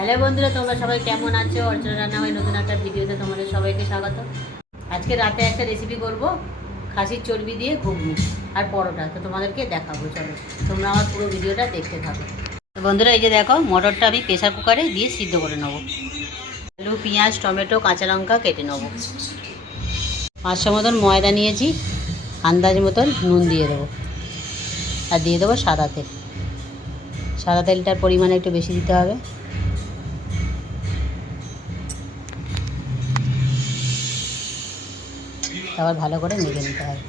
Hello বন্ধুরা, তোমরা সবাই কেমন আছো? অর্চনা রান্না হয় নতুন একটা ভিডিওতে তোমাদের সবাইকে স্বাগত। আজকে রাতে একটা রেসিপি করব, খাসির চর্বি দিয়ে ঘুগনি আর পরোটা। তো তোমাদেরকে দেখাবো, চলো তোমরা আমার পুরো ভিডিওটা দেখতে থাকো। তো বন্ধুরা, এই যে দেখো, মটরটা আমি প্রেসার কুকারে দিয়ে সিদ্ধ করে নেবো। আলু, পেঁয়াজ, টমেটো, কাঁচা লঙ্কা কেটে নেবো। 500 মতন ময়দা নিয়েছি, আন্দাজ মতন নুন দিয়ে দেবো, আর দিয়ে দেবো সাদা তেল। সাদা তেলটার পরিমাণ একটু বেশি দিতে হবে। আবার ভালো করে মেখে নিতে হবে।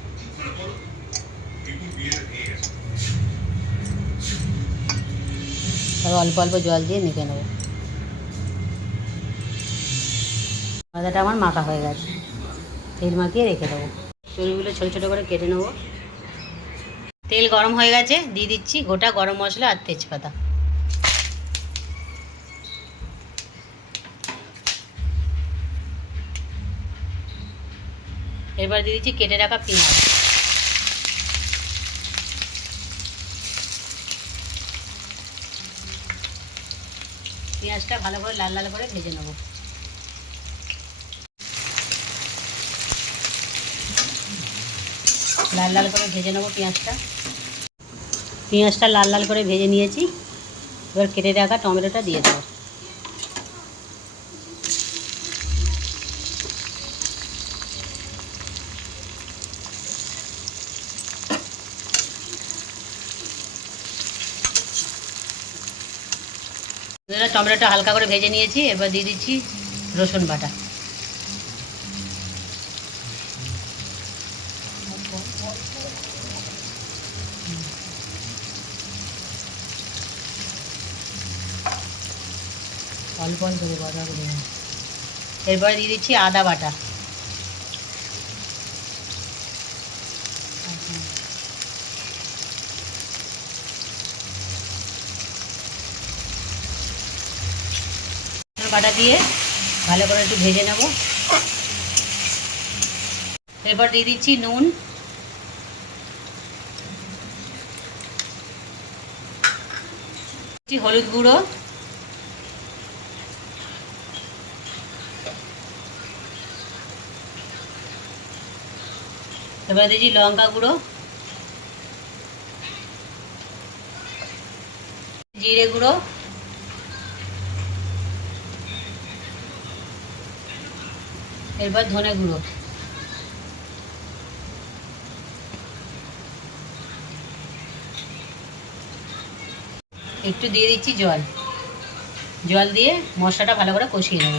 তারপর অল্প অল্প জল দিয়ে মেখে নেব। ময়দাটা আমার মাখা হয়ে গেছে, তেল মাখিয়ে রেখে দেবো। চুলগুলো ছোটো ছোটো করে কেটে নেবো। তেল গরম হয়ে গেছে, দিয়ে দিচ্ছি গোটা গরম মশলা আর তেজপাতা। এরপর দিয়ে দিচ্ছি কেটে রাখা পেঁয়াজ। পেঁয়াজটা ভালো করে লাল লাল করে ভেজে নেব। লাল লাল করে ভেজে নেবো পেঁয়াজটা। পেঁয়াজটা লাল লাল করে ভেজে নিয়েছি। এবার কেটে রাখা টমেটোটা দিয়ে দেবো। টমেটোটা হালকা করে ভেজে নিয়েছি। এবার দিয়ে দিচ্ছি রসুন বাটা। অল্প অল্প করে বাটা করে। এরপরে দিয়ে দিচ্ছি আদা বাটা। বাটা দিয়ে ভালো করে একটু ভেজে নেব। এরপর দিয়ে দিচ্ছি নুন, হলুদ গুঁড়ো, এবার দিচ্ছি লঙ্কা গুঁড়ো, জিরে গুঁড়ো, এরপর ধনে গুঁড়ো। একটু দিয়ে দিচ্ছি জল। জল দিয়ে মশলাটা ভালো করে কষিয়ে নেব।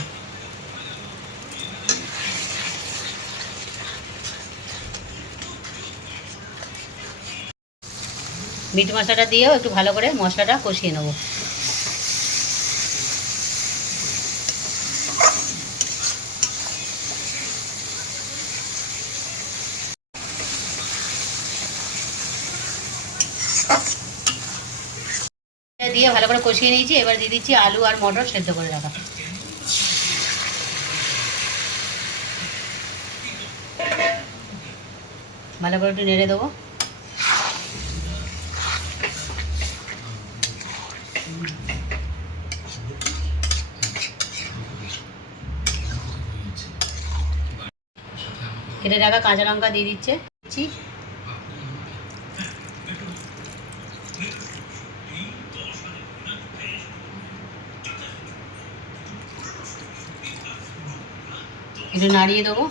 মিট মশলাটা দিয়েও একটু ভালো করে মশলাটা কষিয়ে নেব। দিয়ে ভালো করে কষিয়ে নিয়েছি। এবার দিয়ে দিচ্ছি আলু আর মটর সেদ্ধ করে রাখা। ভালো করে একটু নেড়ে দেবো। কেটে রাখা কাঁচা লঙ্কা দিয়ে দিচ্ছি। একটু নাড়িয়ে দেবো।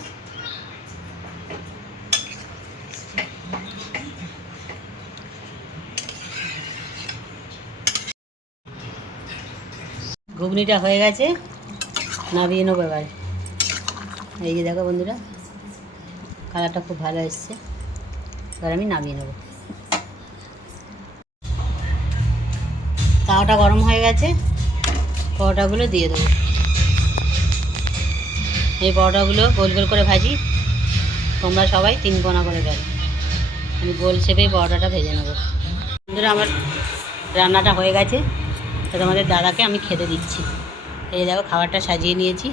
ঘুগনিটা হয়ে গেছে, নামিয়ে নেবো এবার। এই যে দেখো বন্ধুরা, কালারটা খুব ভালো এসছে। এবার আমি নামিয়ে নেব। তাওয়াটা গরম হয়ে গেছে, পরোটাগুলো দিয়ে দেবো। এই পরোটাগুলো গোল গোল করে ভাজি। তোমরা সবাই 3 কোনা করে দেবে। আমি গোল শেপেই পরোটাটা ভেজে নেব। বন্ধুরা, আমার রান্নাটা হয়ে গেছে, তো তোমাদের দাদাকে আমি খেতে দিচ্ছি। এই দেখো, খাবারটা সাজিয়ে নিয়েছি।